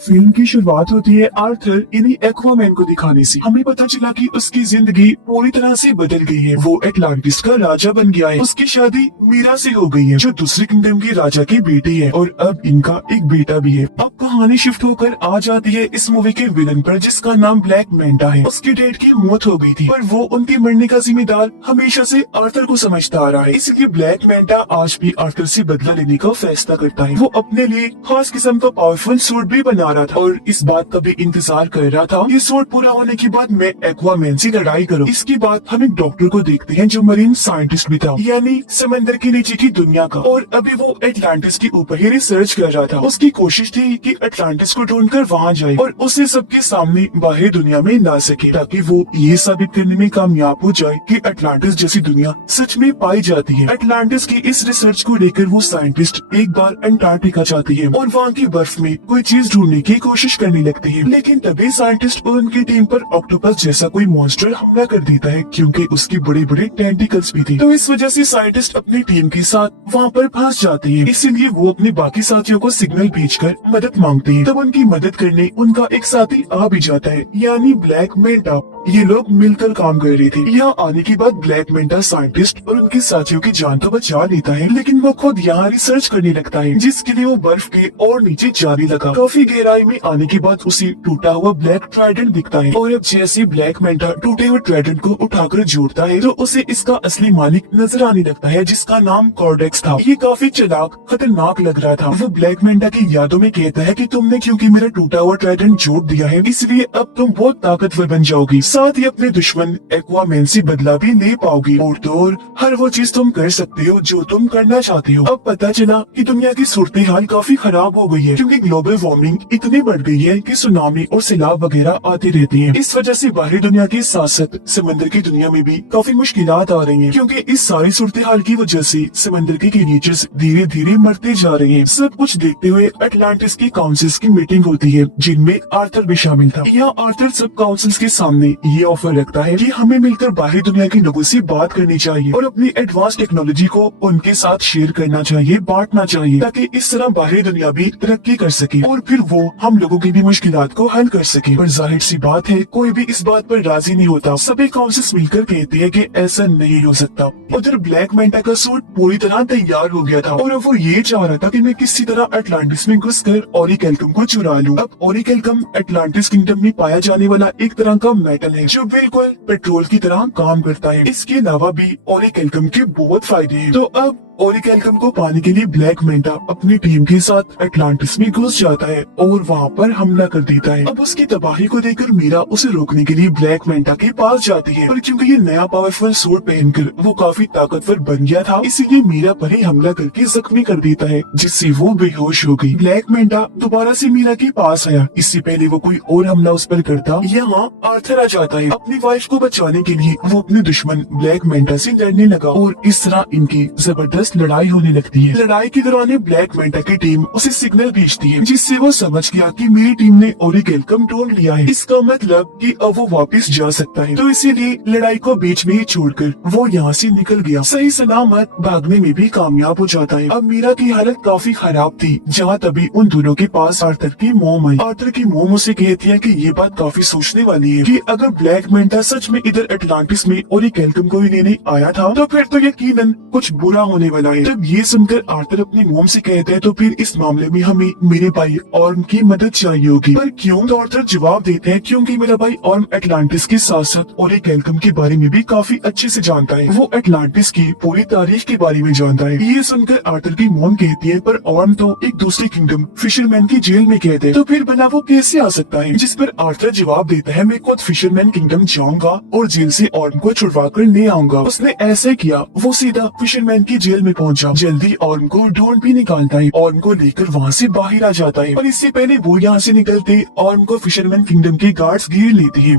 Film की शुरुआत होती है आर्थर यानी एक्वामैन को दिखाने से। हमें पता चला कि उसकी जिंदगी पूरी तरह से बदल गई है। वो एटलांटिस का राजा बन गया है। उसकी शादी मीरा से हो गई है जो दूसरे किंगडम के राजा की बेटी है और अब इनका एक बेटा भी है। अब कहानी शिफ्ट होकर आ जाती है इस मूवी के विलन पर जिसका नाम ब्लैक मैंटा है। उसके डैड की मौत हो गई थी पर वो उनके मरने का जिम्मेदार हमेशा से आर्थर को समझता आ रहा है। इसलिए ब्लैक मैंटा आज भी आर्थर से बदला लेने का फैसला करता है। वो अपने लिए खास किस्म का पावरफुल सूट भी बना रहा था और इस बात का भी इंतजार कर रहा था ये सूट पूरा होने के बाद मैं एक्वामैन से लड़ाई करूं। इसके बाद हम एक डॉक्टर को देखते हैं जो मरीन साइंटिस्ट भी था यानी समंदर के नीचे की दुनिया का, और अभी वो एटलांटिस के ऊपर ही रिसर्च कर रहा था। उसकी कोशिश थी कि एटलांटिस को ढूंढकर वहाँ जाए और उसे सबके सामने बाहरी दुनिया में ला सके ताकि वो ये साबित करने में कामयाब हो जाए कि एटलांटिस जैसी दुनिया सच में पाई जाती है। एटलांटिस की इस रिसर्च को लेकर वो साइंटिस्ट एक बार अंटार्कटिका जाती है और वहाँ की बर्फ में कोई चीज ढूंढने की कोशिश करने लगती है। लेकिन तभी साइंटिस्ट और उनकी टीम पर ऑक्टोपस जैसा कोई मॉन्स्टर हमला कर देता है क्योंकि उसकी बड़े बड़े टेंटिकल्स भी थे। तो इस वजह से साइंटिस्ट अपनी टीम के साथ वहाँ पर फंस जाती है। इसीलिए वो अपने बाकी साथियों को सिग्नल भेजकर मदद मांगते हैं। तब उनकी मदद करने उनका एक साथी आ भी जाता है यानी ब्लैक मैंटा। ये लोग मिलकर काम कर रहे थे। यहाँ आने के बाद ब्लैक मैंटा साइंटिस्ट और उनके साथियों की जान तो बचा लेता है लेकिन वो खुद यहाँ रिसर्च करने लगता है जिसके लिए वो बर्फ के और नीचे जाने लगा। काफी गहराई में आने के बाद उसे टूटा हुआ ब्लैक ट्राइडेंट दिखता है और अब जैसे ब्लैक मैंटा टूटे हुए ट्राइडेंट को उठाकर जोड़ता है तो उसे इसका असली मालिक नजर आने लगता है जिसका नाम कॉर्डेक्स था। ये काफी चालाक खतरनाक लग रहा था। वो ब्लैक मैंटा की यादों में कहता है कि तुमने क्योंकि मेरा टूटा हुआ ट्राइडेंट जोड़ दिया है इसलिए अब तुम बहुत ताकतवर बन जाओगी, साथ ही अपने दुश्मन एक्वामैन से बदला भी ले पाओगी और तो और हर वो चीज तुम कर सकते हो जो तुम करना चाहते हो। अब पता चला कि दुनिया की सूरत हाल काफी खराब हो गई है क्योंकि ग्लोबल वार्मिंग इतनी बढ़ गई है कि सुनामी और सैलाब वगैरह आती रहती हैं। इस वजह से बाहरी दुनिया के साथ साथ समंदर की दुनिया में भी काफी मुश्किलात आ रही हैं क्योंकि इस सारी सूरत हाल की वजह से समंदर के क्रिएचर्स धीरे धीरे मरते जा रहे हैं। सब कुछ देखते हुए अटलांटिस की काउंसिल्स की मीटिंग होती है जिनमें आर्थर भी शामिल था। यहाँ आर्थर सब काउंसिल्स के सामने ये ऑफर रखता है कि हमें मिलकर बाहरी दुनिया के लोगों से बात करनी चाहिए और अपनी एडवांस टेक्नोलॉजी को उनके साथ शेयर करना चाहिए, बांटना चाहिए ताकि इस तरह बाहरी दुनिया भी तरक्की कर सके और फिर वो हम लोगों की भी मुश्किलात को हल कर सके। पर जाहिर सी बात है कोई भी इस बात पर राजी नहीं होता। सभी काउंसिल्स मिलकर कहते हैं कि ऐसा नहीं हो सकता। उधर ब्लैक मैंटा का सूट पूरी तरह तैयार हो गया था और अब वो ये चाह रहा था कि मैं किसी तरह अटलांटिस में घुसकर ओरिकेल्कम को चुरा लूं। अब ओरिकेल्कम अटलांटिस किंगडम में पाया जाने वाला एक तरह का मेटल है जो बिल्कुल पेट्रोल की तरह काम करता है। इसके अलावा भी ओरिकेल्कम के बहुत फायदे हैं। तो अब ओरिकेल्कम को पाने के लिए ब्लैक मैंटा अपनी टीम के साथ अटलांटिस में घुस जाता है और वहाँ पर हमला कर देता है। अब उसकी तबाही को देखकर मीरा उसे रोकने के लिए ब्लैक मैंटा के पास जाती है पर क्योंकि ये नया पावरफुल सूट पहनकर वो काफी ताकतवर बन गया था इसीलिए मीरा पर ही हमला करके जख्मी कर देता है जिससे वो बेहोश हो गई। ब्लैक मैंटा दोबारा से मीरा के पास आया। इससे पहले वो कोई और हमला उस पर करता यहाँ आर्थर आ जाता है। अपनी वाइफ को बचाने के लिए वो अपने दुश्मन ब्लैक मैंटा से लड़ने लगा और इस तरह इनकी जबरदस्त लड़ाई होने लगती है। लड़ाई के दौरान ब्लैक मैंटा की टीम उसे सिग्नल भेजती है जिससे वो समझ गया कि मेरी टीम ने ओरिकेल्कम ढूंढ लिया है। इसका मतलब कि अब वो वापस जा सकता है। तो इसीलिए लड़ाई को बीच में ही छोड़कर वो यहाँ से निकल गया। सही सलामत भागने में भी कामयाब हो जाता है। अब मीरा की हालत काफी खराब थी जहाँ तभी उन दोनों के पास आर्थर की मोम आई। आर्थर की मोम उसे कहती है कि ये बात काफी सोचने वाली है कि अगर ब्लैक मैंटा सच में इधर अटलांटिस में ओरिकेल्कम को ही लेने आया था तो फिर तो यकीनन कुछ बुरा होने वाला है। जब ये सुनकर आर्थर अपनी मोम से कहते हैं तो फिर इस मामले में हमें मेरे भाई ऑर्म की मदद चाहिए होगी। पर क्यों? तो आर्थर जवाब देते हैं क्योंकि मेरा भाई ऑर्म अटलांटिस के साथ साथ ओरिकेल्कम के बारे में भी काफी अच्छे से जानता है। वो अटलांटिस की पूरी तारीख के बारे में जानता है। ये सुनकर आर्थर की मोम कहती है पर ऑर्म तो एक दूसरे किंगडम फिशरमैन की जेल में कहते हैं तो फिर भला वो कैसे आ सकता है? जिस पर आर्थर जवाब देता है मैं खुद फिशरमैन किंगडम जाऊंगा और जेल से ऑर्म को छुड़वा कर ले आऊंगा। उसने ऐसे किया। वो सीधा फिशरमैन की जेल में पहुंचा। जल्दी ऑर्म को ढूंढ भी निकालता है। ऑर्म को लेकर वहाँ से बाहर आ जाता है और इससे पहले वो यहाँ से निकलते ऑर्म को फिशरमैन किंगडम के गार्ड्स घेर लेते हैं।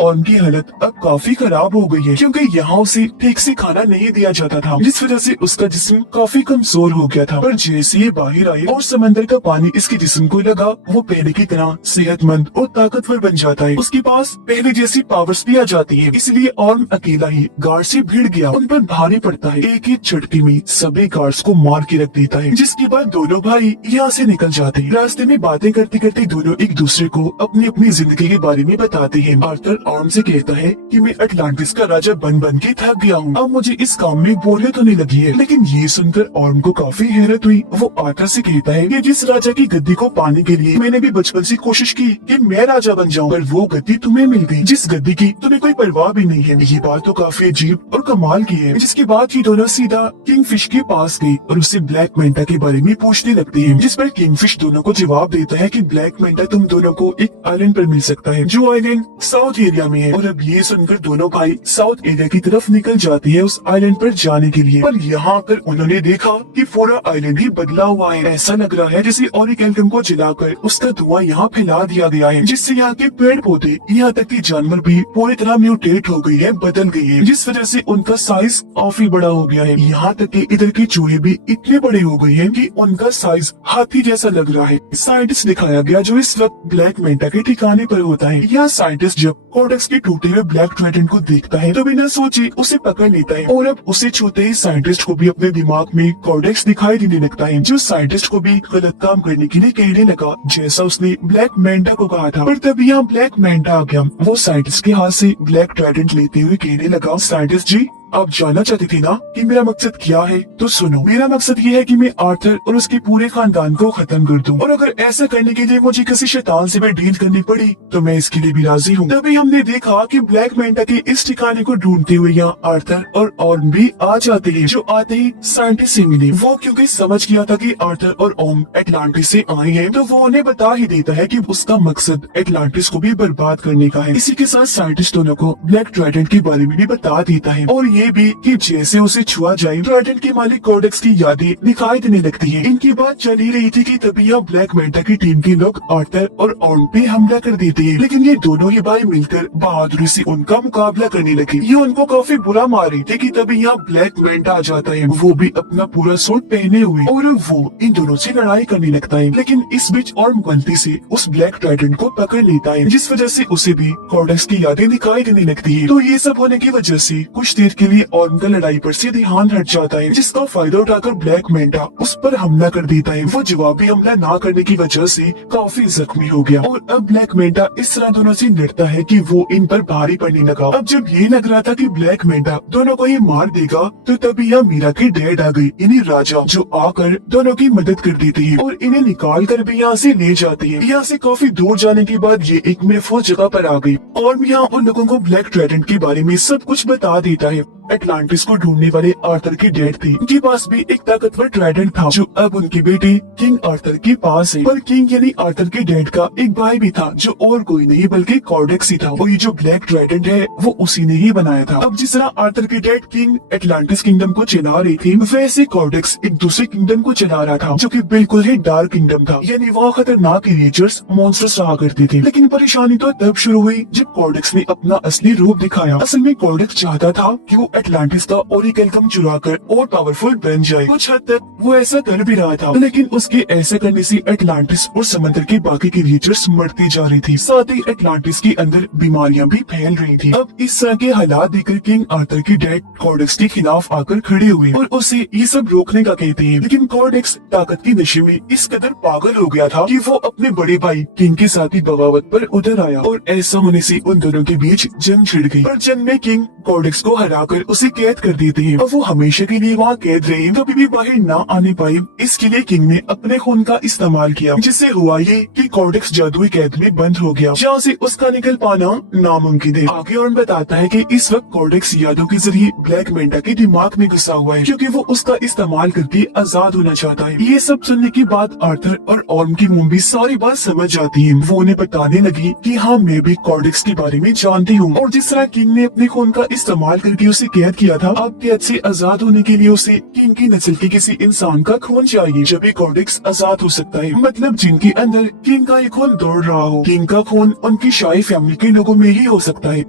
ऑर्म की हालत अब काफी खराब हो गई है, क्योंकि यहाँ उसे ठीक से खाना नहीं दिया जाता था, जिस वजह से उसका जिस्म काफी कमजोर हो गया था। पर जैसे ये बाहर आई और समंदर का पानी इसके जिस्म को लगा, वो पहले की तरह सेहतमंद और ताकतवर बन जाता है। उसके पास पहले जैसी पावर्स भी आ जाती है, इसलिए ऑर्म अकेला ही गार्ड से भिड़ गया, उन पर भारी पड़ता है। एक ही झटके में सभी गार्ड्स को मार के रख देता है, जिसके बाद दोनों भाई यहाँ से निकल जाते हैं। रास्ते में बातें करते करते दोनों एक दूसरे को अपनी अपनी जिंदगी के बारे में बताते हैं। आर्थर ऑर्म से कहता है कि मैं अटलांटिस का राजा बन बन के थक गया हूँ, अब मुझे इस काम में बोरियत होने लगी है। लेकिन ये सुनकर ऑर्म को काफी हैरत हुई। वो आर्थर से कहता है कि जिस राजा की गद्दी को पाने के लिए मैंने भी बचपन से कोशिश की कि मैं राजा बन जाऊं, पर वो गद्दी तुम्हें मिल गई, जिस गद्दी की तुम्हें कोई परवाह भी नहीं है। ये बात तो काफी अजीब और कमाल की है। जिसके बाद ये दोनों सीधा किंगफिश के पास गई और उससे ब्लैक मेंटा के बारे में पूछने लगती है, जिस पर किंगफिश दोनों को जवाब देता है कि ब्लैक मेंटा तुम दोनों को एक आइलैंड पर मिल सकता है, जो आइलैंड साउथ एरिया में है। और अब ये सुनकर दोनों भाई साउथ एरिया की तरफ निकल जाती है उस आइलैंड पर जाने के लिए। पर यहाँ आकर उन्होंने देखा कि पूरा आइलैंड ही बदला हुआ है। ऐसा लग रहा है जैसे ऑरिकेल्कम को जलाकर उसका धुआं यहाँ फैला दिया गया है, जिससे यहाँ के पेड़ पौधे यहाँ तक कि जानवर भी पूरी तरह म्यूटेट हो गई है, बदल गई है, जिस वजह से उनका साइज काफी बड़ा हो गया है। यहाँ तक कि इधर के चूहे भी इतने बड़े हो गए हैं कि उनका साइज हाथी जैसा लग रहा है। साइंटिस्ट दिखाया गया जो इस वक्त ब्लैक मेंटा के ठिकाने पर होता है। यह साइंटिस्ट जब कोडेक्स के टूटे हुए ब्लैक ट्राइडेंट को देखता है तो बिना सोचे उसे पकड़ लेता है, और अब उसे छूते ही साइंटिस्ट को भी अपने दिमाग में कोडेक्स दिखाई देने लगता है, जो साइंटिस्ट को भी गलत काम करने के लिए कहने लगा, जैसा उसने ब्लैक मेंटा को कहा था। पर तभी यहाँ ब्लैक मेंटा आ गया। वो साइंटिस्ट के हाथ से ब्लैक ट्राइडेंट लेते हुए कहने लगा, साइंटिस्ट जी आप जानना चाहते थे ना कि मेरा मकसद क्या है, तो सुनो, मेरा मकसद ये है कि मैं आर्थर और उसके पूरे खानदान को खत्म कर दूं, और अगर ऐसा करने के लिए मुझे किसी शैतान से भी डील करनी पड़ी तो मैं इसके लिए भी राजी हूँ। तभी हमने देखा कि ब्लैक मेंटा के इस ठिकाने को ढूंढते हुए यहाँ आर्थर और ऑर्म भी आ जाते हैं, जो आते ही साइंटिस्ट से मिले। वो क्योंकि समझ गया था कि आर्थर और ऑर्म एटलांटिस से आए हैं, तो वो उन्हें बता ही देता है कि उसका मकसद एटलांटिस को भी बर्बाद करने का है। इसी के साथ साइंटिस्ट दोनों को ब्लैक ट्राइडेंट के बारे में भी बता देता है, और ये भी कि जैसे उसे छुआ जाए ट्राइडेंट के मालिक कोडेक्स की यादें दिखाई देने लगती हैं। इनकी बात चल ही रही थी कि तभी यहाँ ब्लैक मेंटा की टीम के लोग आर्थर और ऑर्म पे हमला कर देते हैं, लेकिन ये दोनों ही भाई मिलकर बहादुरी से उनका मुकाबला करने लगे। ये उनको काफी बुरा मार रहे थे कि तभी यहाँ ब्लैक मेंटा आ जाता है, वो भी अपना पूरा सूट पहने हुए, और वो इन दोनों से लड़ाई करने लगता है। लेकिन इस बीच ऑर्म गलती से उस ब्लैक ट्राइडेंट को पकड़ लेता है, जिस वजह से उसे भी कोडेक्स की यादें दिखाई देने लगती है। तो ये सब होने की वजह से कुछ देर के लिए ऑर्म का लड़ाई पर से ध्यान हट जाता है, जिसका फायदा उठाकर ब्लैक मेंटा उस पर हमला कर देता है। वो जवाबी हमला ना करने की वजह से काफी जख्मी हो गया, और अब ब्लैक मेंटा इस तरह दोनों से लड़ता है कि वो इन पर भारी पड़ने लगा। अब जब ये लग रहा था कि ब्लैक मेंटा दोनों को ही मार देगा, तो तभी यहाँ मीरा की डैड आ गई, इन्हीं राजा, जो आकर दोनों की मदद कर देती है और इन्हें निकाल कर भी यहाँ से ले जाती है। यहाँ से काफी दूर जाने के बाद ये एक महफूज जगह पर आ गई, और यहाँ उन लोगों को ब्लैक ट्राइडेंट के बारे में सब कुछ बता देता है। एटलांटिस को ढूंढने वाले आर्थर की डैड थे, उनके पास भी एक ताकतवर ट्राइडेंट था, जो अब उनके बेटे किंग आर्थर के पास है। पर किंग यानी आर्थर के डैड का एक भाई भी था, जो और कोई नहीं बल्कि कोडेक्स ही था, और ये जो ब्लैक ट्राइडेंट है वो उसी ने ही बनाया था। अब जिस तरह आर्थर के डैड किंग एटलांटिस किंगडम को चला रही थी, वैसे कोडेक्स एक दूसरे किंगडम को चला रहा था, जो कि बिल्कुल ही डार्क किंगडम था, यानी वहाँ खतरनाक क्रिएचर्स मॉन्स्टर्स रहा करते थे। लेकिन परेशानी तो तब शुरू हुई जब कोडेक्स ने अपना असली रूप दिखाया। असल में कोडेक्स चाहता था कि वो एटलांटिस का ओरिकेल्कम चुराकर और पावरफुल बन जाए। कुछ हद तक वो ऐसा कर भी रहा था, लेकिन उसके ऐसा करने से एटलांटिस और समंदर के बाकी क्रिएचर्स मरती जा रही थी, साथ ही एटलांटिस के अंदर बीमारियां भी फैल रही थी। अब इस तरह के हालात देखकर किंग आर्थर की डैड कोडेक्स के खिलाफ आकर खड़े हुए और उसे ये सब रोकने का कहते हैं। लेकिन कोडेक्स ताकत की नशे में इस कदर पागल हो गया था कि वो अपने बड़े भाई किंग के साथ ही बगावत पर उतर आया, और ऐसा होने से उन दोनों के बीच जंग छिड़ गई। पर जंग में किंग कोडेक्स को हराकर उसे कैद कर देते हैं, और वो हमेशा के लिए वहाँ कैद रहे, कभी भी बाहर ना आने पाए। इसके लिए किंग ने अपने खून का इस्तेमाल किया, जिससे हुआ ये कि कोडेक्स जादुई कैद में बंद हो गया, जहाँ से उसका निकल पाना नामुमकिन है। आगे और बताता है कि इस वक्त कोडेक्स यादों के जरिए ब्लैक मेंटा के दिमाग में घुसा हुआ है, क्योंकि वो उसका इस्तेमाल करके आजाद होना चाहता है। ये सब सुनने के बाद आर्थर और ऑर्म की मम्मी सारी बात समझ जाती है। वो उन्हें बताने लगी कि हाँ, मैं भी कोडेक्स के बारे में जानती हूँ, और जिस तरह किंग ने अपने खून का इस्तेमाल करके उसे कैद किया था। अब कैद से आजाद होने के लिए उसे किंग की नस्ल के किसी इंसान का खून चाहिए, जब भी कॉर्डेक्स आजाद हो सकता है। मतलब जिनके अंदर किंग का एक खून दौड़ रहा हो। किंग का खून उनकी शाही फैमिली के लोगों में ही हो सकता है।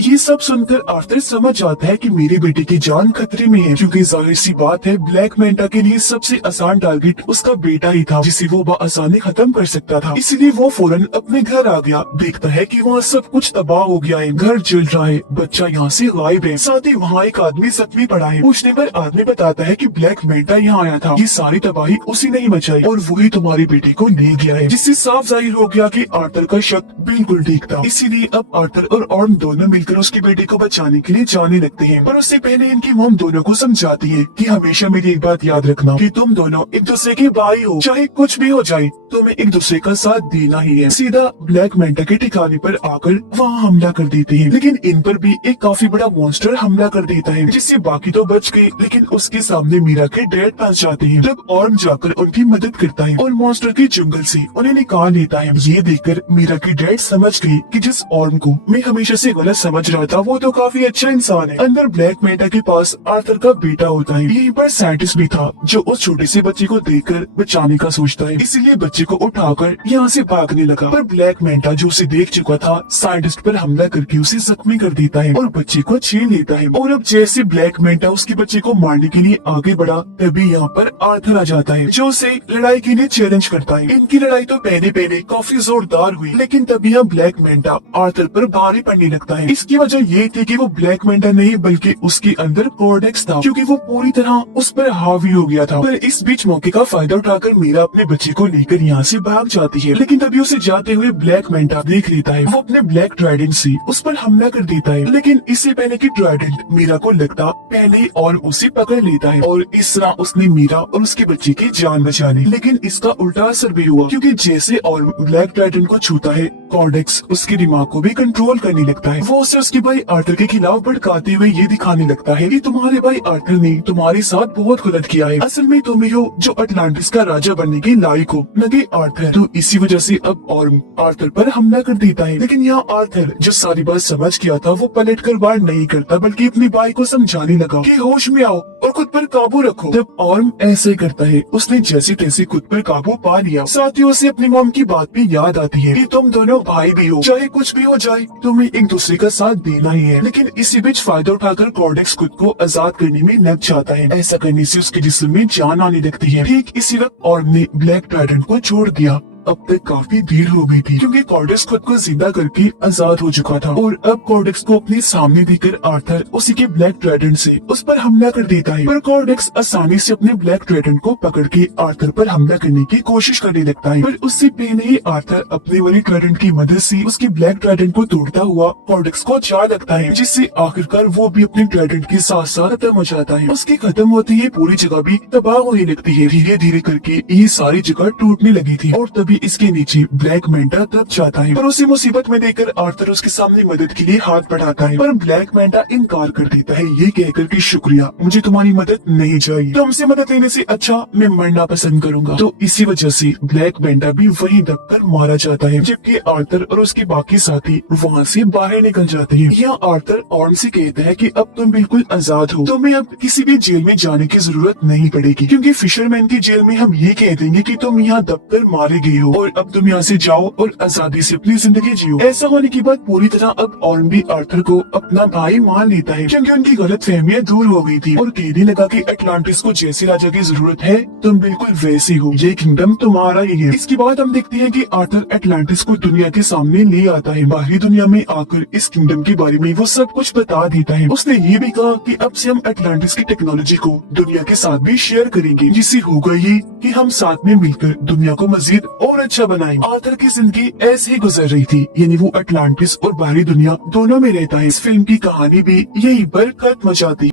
ये सब सुनकर आर्थर समझ जाता है कि मेरे बेटे की जान खतरे में है, क्योंकि जाहिर सी बात है ब्लैक मेंटा के लिए सबसे आसान टारगेट उसका बेटा ही था, जिसे वो बआसानी खत्म कर सकता था। इसलिए वो फौरन अपने घर आ गया। देखता है कि वहाँ सब कुछ तबाह हो गया है, घर जल रहा है, बच्चा यहाँ से गायब है। साथ ही वहाँ एक आदमी जख्मी पड़ा है। पूछने पर आदमी बताता है कि ब्लैक मेंटा यहाँ आया था, ये सारी तबाही उसी ने ही मचाई और वही तुम्हारे बेटे को ले गया है। जिससे साफ जाहिर हो गया कि आर्थर का शक बिल्कुल ठीक था। इसीलिए अब आर्थर और ऑर्म दोनों मिलकर उसके बेटे को बचाने के लिए जाने लगते हैं। पर उससे पहले इनकी मॉम दोनों को समझाती है कि हमेशा मेरी एक बात याद रखना कि तुम दोनों एक दूसरे के भाई हो, चाहे कुछ भी हो जाए तुम्हें एक दूसरे का साथ देना ही है। सीधा ब्लैक मेंटा के ठिकाने पर आकर वहाँ हमला कर देते हैं, लेकिन इन पर भी एक काफी बड़ा मॉन्स्टर हमला कर देता है, जिससे बाकी तो बच गए, लेकिन उसके सामने मीरा के डैड फंस जाते हैं। तब ऑर्म जाकर उनकी मदद करता है और मॉन्स्टर के जंगल से उन्हें निकाल लेता है। ये देखकर मीरा की डैड समझ गई कि जिस ऑर्म को मैं हमेशा से गलत समझ रहा था वो तो काफी अच्छा इंसान है। अंदर ब्लैक मेंटा के पास आर्थर का बेटा होता है। यहीं पर साइंटिस्ट भी था जो उस छोटे से बच्चे को देखकर बचाने का सोचता है, इसीलिए बच्चे को उठाकर यहाँ से भागने लगा। पर ब्लैक मेंटा जो उसे देख चुका था साइंटिस्ट पर हमला करके उसे जख्मी कर देता है और बच्चे को छीन लेता है। और अब जैसे ब्लैक मेंटा उसके बच्चे को मारने के लिए आगे बढ़ा, तभी यहाँ पर आर्थर आ जाता है जो उसे लड़ाई के लिए चैलेंज करता है। इनकी लड़ाई तो पहले पहले काफी जोरदार हुई, लेकिन तभी यहाँ ब्लैक मेंटा आर्थर पर भारी पड़ने लगता है। इसकी वजह ये थी कि वो ब्लैक मेंटा नहीं बल्कि उसके अंदर कॉर्डेक्स था, क्योंकि वो पूरी तरह उस पर हावी हो गया था। पर इस बीच मौके का फायदा उठाकर मीरा अपने बच्चे को लेकर यहाँ से भाग जाती है, लेकिन तभी उसे जाते हुए ब्लैक मेंटा देख लेता है। वो अपने ब्लैक ट्राइडेंट से उस पर हमला कर देता है, लेकिन इससे पहले कि ट्राइडेंट मीरा को लगता पहले और उसे पकड़ लेता है और इस तरह उसने मीरा और उसके बच्चे की जान बचा ली। लेकिन इसका उल्टा असर भी हुआ, क्योंकि जैसे और ब्लैक ट्राइडेंट को छूता है कॉर्डेक्स उसके दिमाग को भी कंट्रोल करने लगता है। वो उसे उसके भाई आर्थर के खिलाफ भड़काते हुए ये दिखाने लगता है कि तुम्हारे भाई आर्थर ने तुम्हारे साथ बहुत गलत किया है। असल में तुम ही हो जो अटलांटिस का राजा बनने के लायक हो, न कि आर्थर। तो इसी वजह से अब ऑर्म आर्थर पर हमला कर देता है। लेकिन यहाँ आर्थर जो सारी बात समझ गया था वो पलट कर वार नहीं करता, बल्कि अपने भाई को समझाने लगा कि होश में आओ और खुद पर काबू रखो। तब ऑर्म ऐसे करता है, उसने जैसे तैसे खुद पर काबू पा लिया। साथ ही उसे अपनी मॉम की बात भी याद आती है कि तुम दोनों भाई भी हो, चाहे कुछ भी हो जाए तुम्हें एक दूसरे का साथ देना ही है। लेकिन इसी बीच फायदा उठाकर कॉर्डेक्स खुद को आजाद करने में लग जाता है। ऐसा करने से उसके जिस्म में जान आने लगती है। ठीक इसी वक्त ऑर्म ने ब्लैक ट्राइडेंट को छोड़ दिया। अब तक काफी देर हो गई थी, क्योंकि कॉर्डेक्स खुद को जिंदा करके आजाद हो चुका था और अब कॉर्डेक्स को अपने सामने देखकर आर्थर उसी के ब्लैक ट्राइडेंट से उस पर हमला कर देता है। पर कॉर्डेक्स आसानी से अपने ब्लैक ट्राइडेंट को पकड़ के आर्थर पर हमला करने की कोशिश करने लगता है। पर उससे पहले ही आर्थर अपने वाले ट्राइडेंट की मदद से उसके ब्लैक ट्राइडेंट को तोड़ता हुआ कॉर्डेक्स को जा लगता है, जिससे आखिरकार वो भी अपने ट्राइडेंट के साथ साथ खत्म हो जाता है। उसके खत्म होते ही पूरी जगह भी तबाह होने लगती है। धीरे धीरे करके ये सारी जगह टूटने लगी थी और तभी इसके नीचे ब्लैक मेंटा दब जाता है। पर उसे मुसीबत में देखकर आर्थर उसके सामने मदद के लिए हाथ बढ़ाता है, पर ब्लैक मेंटा इनकार कर देता है, ये कहकर कि शुक्रिया, मुझे तुम्हारी मदद नहीं चाहिए, तुमसे मदद लेने से अच्छा मैं मरना पसंद करूंगा। तो इसी वजह से ब्लैक मेंटा भी वहीं दबकर मारा जाता है, जबकि आर्थर और उसके बाकी साथी वहाँ से बाहर निकल जाते हैं। यहाँ आर्थर ऑर्म से कहता है कि अब तुम बिल्कुल आजाद हो, तुम्हें अब किसी भी जेल में जाने की जरूरत नहीं पड़ेगी, क्योंकि फिशरमैन की जेल में हम ये कह देंगे कि तुम यहाँ दबकर मारे गए हो और अब तुम यहाँ से जाओ और आजादी से अपनी जिंदगी जियो। ऐसा होने के बाद पूरी तरह अब ऑर्म भी आर्थर को अपना भाई मान लेता है, क्योंकि उनकी गलत फहमियाँ दूर हो गई थी और कहने लगा कि अटलांटिस को जैसे राजा की जरूरत है तुम बिल्कुल वैसे हो, ये किंगडम तुम्हारा ही है। इसके बाद हम देखते हैं कि आर्थर अटलांटिस को दुनिया के सामने ले आता है। बाहरी दुनिया में आकर इस किंगडम के बारे में वो सब कुछ बता देता है। उसने ये भी कहा कि अब से हम अटलांटिस की टेक्नोलॉजी को दुनिया के साथ भी शेयर करेंगे, जिससे होगा ये कि हम साथ में मिलकर दुनिया को मजीद और अच्छा बनाएंगे। आर्थर की जिंदगी ऐसे ही गुजर रही थी, यानी वो अटलांटिस और बाहरी दुनिया दोनों में रहता है। इस फिल्म की कहानी भी यहीं पर खत्म हो जाती।